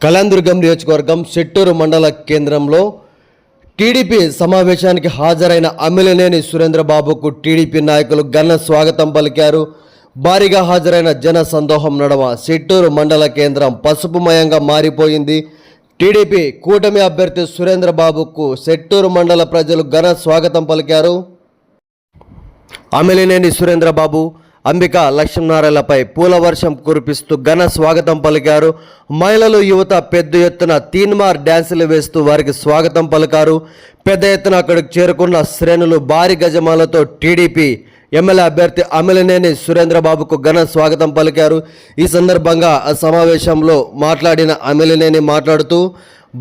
కళాందుర్గం నియోజకవర్గం చెట్టూరు మండల కేంద్రంలో టీడీపీ సమావేశానికి హాజరైన అమిలినేని సురేంద్రబాబుకు టీడీపీ నాయకులు ఘన స్వాగతం పలికారు. భారీగా హాజరైన జన సందోహం నడమ చెట్టూరు మండల కేంద్రం పసుపుమయంగా మారిపోయింది. టీడీపీ కూటమి అభ్యర్థి సురేంద్రబాబుకు చెట్టూరు మండల ప్రజలు ఘన స్వాగతం పలికారు. అమిలినేని సురేంద్రబాబు అంబిక లక్ష్మీనారాయణలపై పూల వర్షం కురిపిస్తూ ఘన స్వాగతం పలికారు. మహిళలు యువత పెద్ద ఎత్తున తీన్మార్ డ్యాన్సులు వేస్తూ వారికి స్వాగతం పలికారు. పెద్ద ఎత్తున అక్కడికి చేరుకున్న శ్రేణులు భారీ గజమాలతో టీడీపీ ఎమ్మెల్యే అభ్యర్థి అమిలినేని సురేంద్రబాబుకు ఘన స్వాగతం పలికారు. ఈ సందర్భంగా ఆ సమావేశంలో మాట్లాడిన అమిలినేని మాట్లాడుతూ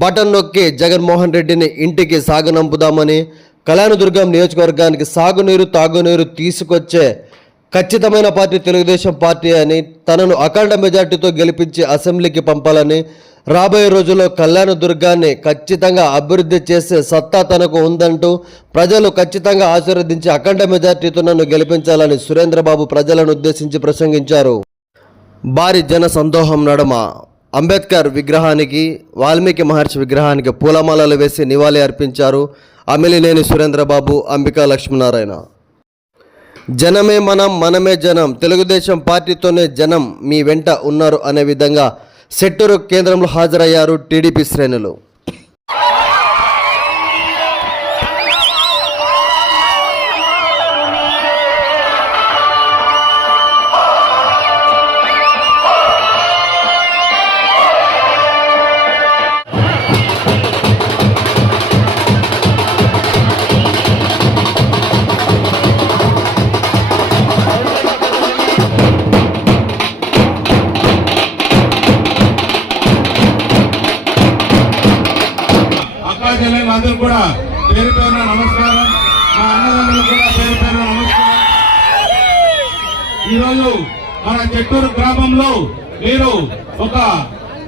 బటన్ నొక్కి జగన్మోహన్ రెడ్డిని ఇంటికి సాగనంపుదామని కళ్యాణదుర్గం నియోజకవర్గానికి సాగునీరు తాగునీరు తీసుకొచ్చే ఖచ్చితమైన పార్టీ తెలుగుదేశం పార్టీ అని తనను అఖండ మెజార్టీతో గెలిపించి అసెంబ్లీకి పంపాలని రాబోయే రోజుల్లో కళ్యాణదుర్గాన్ని ఖచ్చితంగా అభివృద్ధి చేసే సత్తా తనకు ఉందంటూ ప్రజలు ఖచ్చితంగా ఆశీర్వదించి అఖండ మెజార్టీతో నన్ను గెలిపించాలని సురేంద్రబాబు ప్రజలను ఉద్దేశించి ప్రసంగించారు. భారీ జన సందోహం నడుమ. అంబేద్కర్ విగ్రహానికి వాల్మీకి మహర్షి విగ్రహానికి పూలమాలలు వేసి నివాళి అర్పించారు అమిలినేని సురేంద్రబాబు అంబికా లక్ష్మీనారాయణ. జనమే మనం మనమే జనం. తెలుగుదేశం పార్టీతోనే జనం మీ వెంట ఉన్నారు అనే విధంగా సెట్టూరు కేంద్రంలో హాజరయ్యారు టీడీపీ శ్రేణులు. ఈరోజు మన చెట్టూరు గ్రామంలో మీరు ఒక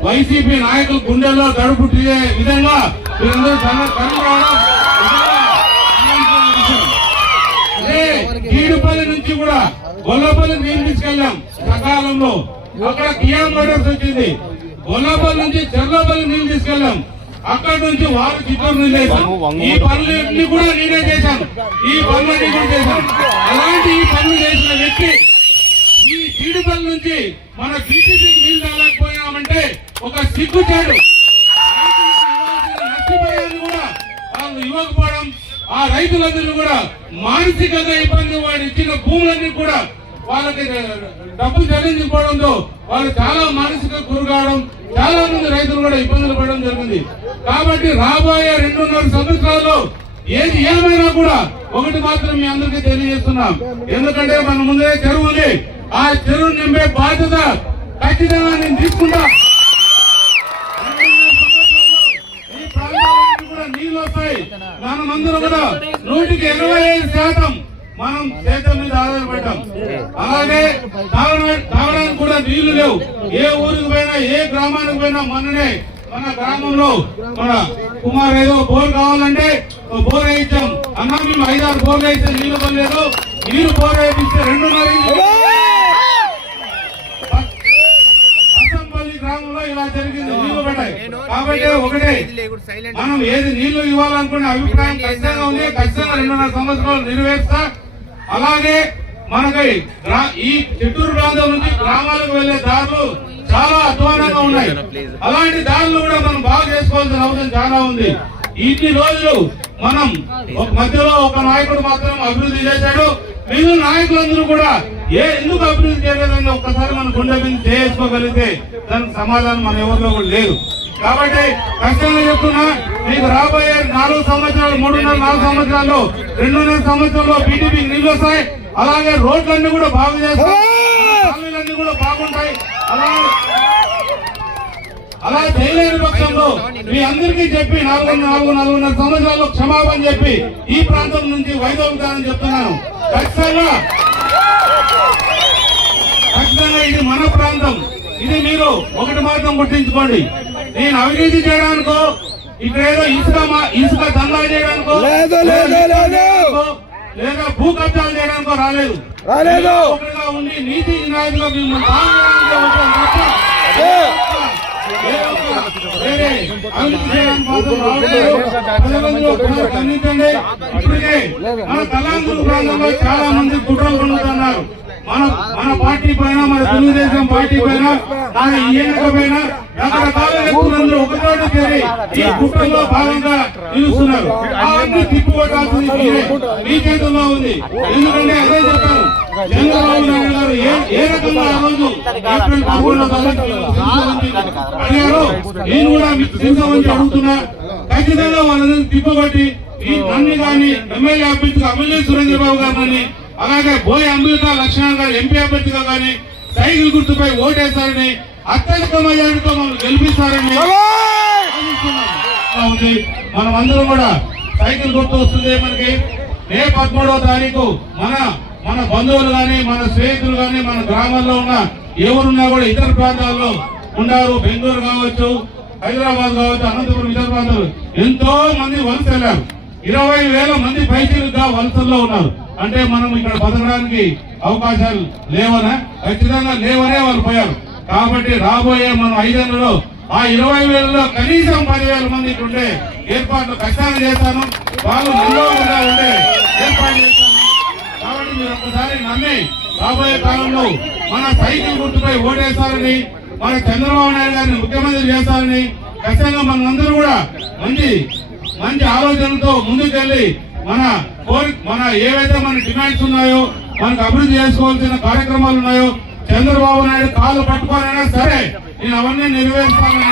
వైసీపీ నాయకుల గుండెల్లో దడుపుట్టే విధంగా మీరందరూ కీడుపల్లి నుంచి కూడా గొల్లపల్లి నీళ్ళు తీసుకెళ్ళాం సకాలంలో. అక్కడ కియా మోటార్స్ వచ్చింది. గొల్లపల్లి నుంచి చెర్లపల్లి నీళ్ళు తీసుకెళ్ళాం. అక్కడ నుంచి వారు చిత్తూరు నీళ్ళు ఈ పనులన్నీ కూడా నేనే చేశాను. ఈ పనులన్నీ కూడా చేశాను. అలాంటి ఈ పనులు చేసిన వ్యక్తి ఈ కీడుపల్లి నుంచి మన టీడీపీకి నీళ్ళు తాగలేకపోయామంటే ఒక సిగ్గుచాడు. రైతులకు కూడా వాళ్ళు ఇవ్వకపోవడం ఆ రైతులందరూ కూడా మానసికంగా ఇబ్బంది వాడు ఇచ్చిన భూములన్నీ కూడా వాళ్ళకి డబ్బులు చెల్లించకపోవడంతో వాళ్ళు చాలా మానసిక గురి చాలా మంది రైతులు కూడా ఇబ్బందులు పడడం జరిగింది. కాబట్టి రాబోయే రెండున్నర సంవత్సరాల్లో ఏది ఏమైనా కూడా ఒకటి మాత్రం మీ అందరికీ తెలియజేస్తున్నాం. ఎందుకంటే మన ముందే చెరువు ఉంది. ఆ చెరువు నింపే బాధ్యత ఖచ్చితంగా నేను తీసుకుంటా. ఈ ప్రాంతాలన్నీ కూడా నీళ్ళు వస్తాయి. మనమందరం కూడా నూటికి ఇరవై ఐదు శాతం మనం సేద్యం మీద ఆధారపడ్డాం అలాగే తాగడానికి కూడా నీళ్ళు లేవు. ఏ ఊరికి పోయినా ఏ గ్రామానికి పోయినా మననే మన గ్రామంలో మన కుమార్ ఏదో బోర్ కావాలంటే బోర్ వేయించాం. అన్నా మేము ఐదారు బోర్లు వేస్తే నీళ్ళు పడలేదు. నీళ్ళు బోర్ వేయిస్తే రెండున్నర గ్రామంలో ఇలా జరిగింది. నీళ్ళు పడ్డాయి. కాబట్టి ఒకటే. మనం ఏది నీళ్ళు ఇవ్వాలనుకునే అభిప్రాయం ఖచ్చితంగా ఉంది. ఖచ్చితంగా రెండున్నర సంవత్సరాలు నెరవేర్స్తా. అలాగే మనకి ఈ చిత్తూరు ప్రాంతం నుంచి గ్రామాలకు వెళ్ళే దారులు చాలా అధ్వానంగా ఉన్నాయి. అలాంటి దారులు కూడా మనం బాగా చేసుకోవాల్సిన అవసరం చాలా ఉంది. ఇన్ని రోజులు మనం ఒక మధ్యలో ఒక నాయకుడు మాత్రం అభివృద్ధి చేశాడు. మిగిలిన నాయకులందరూ కూడా ఏ ఎందుకు అభివృద్ధి చేయలేదని ఒక్కసారి మన గుండె మీద చేసుకోగలిగితే దానికి సమాధానం మన ఎవరిలో కూడా లేదు. కాబట్టి ఖచ్చితంగా చెప్తున్నా మీకు రాబోయే నాలుగు సంవత్సరాలు మూడున్నర నాలుగు సంవత్సరాల్లో రెండున్నర సంవత్సరాల్లో బీటీపీ నీళ్ళు వస్తాయి. అలాగే రోడ్లన్నీ కూడా బాగు చేస్తాయి. కూడా బాగుంటాయి. అలాగే అలా చేయలేని పక్షంలో మీ అందరికీ చెప్పి నాలుగు నాలుగు నాలుగున్నర సంవత్సరాల్లో క్షమాపణ చెప్పి ఈ ప్రాంతం నుంచి వైదొలుగుతానని చెప్తున్నాను. ఖచ్చితంగా ఖచ్చితంగా ఇది మన ప్రాంతం. ఇది మీరు ఒకటి మాత్రం గుర్తించుకోండి. నేను అవినీతి చేయడానికో ఇక్కడ ఏదో ఇసుక ఇసుక దందా చేయడానికో లేదు, లేదు, లేదా లేదు. లేదా. భూ కబ్జాలు చేయడానికో రాలేదు. రాలేదు. ఉండి నీతి నాయకులు మిమ్మల్ని స్పందించండి. ఇప్పటికే మన కళ్యాణదుర్గ ప్రాంతంలో చాలా మంది కుట్రలు పండుతున్నారు మన మన పార్టీ పైన మన తెలుగుదేశం పార్టీ పైన మన ఎన్నిక పైన రకరకాల వ్యక్తులందరూ ఒకచోట చేరి ఈ కుట్రలో భాగంగా నిలుస్తున్నారు. అవన్నీ తిప్పుకోవాల్సింది మీ చేతుల్లో ఉంది. ఎందుకంటే అదే చెప్పాను చంద్రబాబు నాయుడు గారు ఏ రకంగా ఆ రోజు ఏప్రిల్ పదకొండో అడిగారు నేను కూడా మీకు తెలుసమని అడుగుతున్నా ఖచ్చితంగా వాళ్ళని తిప్పబట్టి ఈ నన్ను కానీ ఎమ్మెల్యే అభ్యర్థిగా అమలే సురేంద్రబాబు గారిని అలాగే బోయ్ అంబికా లక్ష్మణ్ గారు ఎంపీ అభ్యర్థిగా కానీ సైకిల్ గుర్తుపై ఓటేస్తారని అత్యధిక మెజారిటీతో మనం గెలిపిస్తారని ఉంది. మనం అందరం కూడా సైకిల్ గుర్తు వస్తుంది మనకి మే పదమూడవ తారీఖు మన మన బంధువులు గాని మన స్నేహితులు గాని మన గ్రామాల్లో ఉన్న ఎవరున్నా కూడా ఇతర ప్రాంతాల్లో ఉన్నారు. బెంగళూరు కావచ్చు హైదరాబాద్ కావచ్చు అనంతపురం ఇతర ప్రాంతాలు ఎంతో మంది వలస వెళ్ళారు ఇరవై వేల మంది పైచీలుగా వలసల్లో ఉన్నారు. అంటే మనం ఇక్కడ బతకడానికి అవకాశాలు లేవనా? ఖచ్చితంగా లేవనే వాళ్ళు పోయారు. కాబట్టి రాబోయే మనం ఐదేళ్ళలో ఆ ఇరవై వేలలో కనీసం పదివేల మంది ఇక్కడ ఉండే ఏర్పాట్లు ఖచ్చితంగా చేస్తాను. వాళ్ళు నిల్వగా ఉండే ఏర్పాటు మీరు ఒక్కసారి నమ్మి రాబోయే కాలంలో మన సైకిల్ గుర్తుపై ఓటేస్తారని మన చంద్రబాబు నాయుడు గారిని ముఖ్యమంత్రి చేస్తారని ఖచ్చితంగా మనందరూ కూడా మంచి మంచి ఆలోచనలతో ముందుకెళ్ళి మన కోరి మన ఏవైతే మన డిమాండ్స్ ఉన్నాయో మనకు అభివృద్ధి చేసుకోవాల్సిన కార్యక్రమాలు ఉన్నాయో చంద్రబాబు నాయుడు కాళ్ళు పట్టుకోనైనా సరే నేను అవన్నీ నిర్వహిస్తానని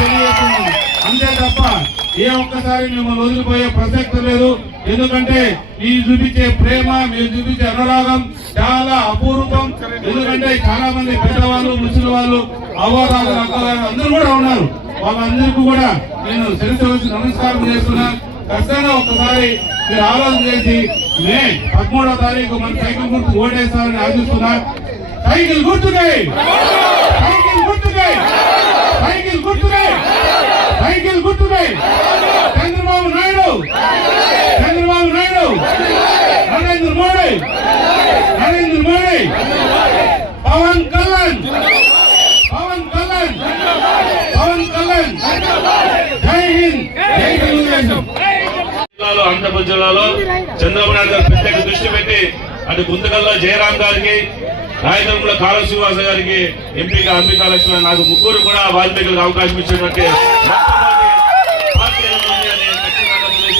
తెలియజేస్తున్నాను. అంతే తప్ప ఏ ఒక్కసారి మిమ్మల్ని వదిలిపోయే ప్రసక్తి లేదు. ఎందుకంటే మీరు చూపించే ప్రేమ మీరు చూపించే అనురాగం చాలా అపూర్వం ఎందుకంటే చాలా మంది పెద్దవాళ్ళు ముసలి వాళ్ళు అవ్వరాలు అక్కగారు అందరూ కూడా ఉన్నారు. వాళ్ళందరికీ కూడా నేను శిరస్సు నమస్కారం చేస్తున్నా. ఖచ్చితంగా ఒక్కసారి మీరు ఆలోచన చేసి మే పదమూడవ తారీఖు మన సైకిల్ గుర్తు ఓటేస్తారని ఆశిస్తున్నా. సైకిల్ గుర్తుకై! సైకిల్ గుర్తుకై! సైకిల్ గుర్తుకై! సైకిల్ గుర్తుకై! చంద్రబాబు నాయుడు! నరేంద్ర మోడీ! నరేంద్ర మోడీ! పవన్ కళ్యాణ్! పవన్ కళ్యాణ్! పవన్ కళ్యాణ్! జై హింద్! జై తెలుగుదేశం! జిల్లాలో అనంతపురం జిల్లాలో చంద్రబాబు నాయుడు గారు ప్రత్యేక దృష్టి పెట్టి అటు గుంతకల్లో జయరాం గారికి రాయదుర్గంలో కాళ శ్రీవాస గారికి ఎంపీగా అంబికా లక్ష్మణ్ నాకు ముగ్గురు కూడా వాల్మీకులకు అవకాశం ఇచ్చినట్టు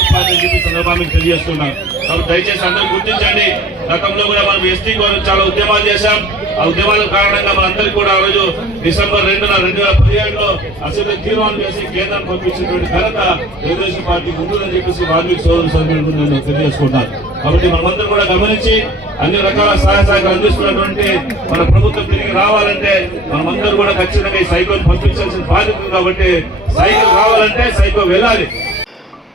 ఖచ్చితంగా చెప్పి సందర్భాన్ని మీకు తెలియజేస్తున్నాను కాబట్టి దయచేసి అందరూ గుర్తించండి. గతంలో కూడా మనం ఎస్టీ కోసం చాలా ఉద్యమాలు చేశాం. ఆ ఉద్యమాల కారణంగా మనందరికీ కూడా ఆ రోజు డిసెంబర్ రెండున రెండు వేల పదిహేడులో అసెంబ్లీ తీర్మానం చేసి కేంద్రం పంపించినటువంటి ఘనత తెలుగుదేశం పార్టీ ఉంటుందని చెప్పేసి వాల్మీకి సోదరు సభ్యులు నేను తెలియజేసుకుంటాను కాబట్టి మనమందరం కూడా గమనించి అన్ని రకాల సహాయ సహకారం అందిస్తున్నటువంటి మన ప్రభుత్వం తిరిగి రావాలంటే మనమందరూ కూడా ఖచ్చితంగా ఈ సైకిల్ పంపించాల్సిన బాధ్యత కాబట్టి సైకిల్ రావాలంటే సైకిల్ వెళ్ళాలి.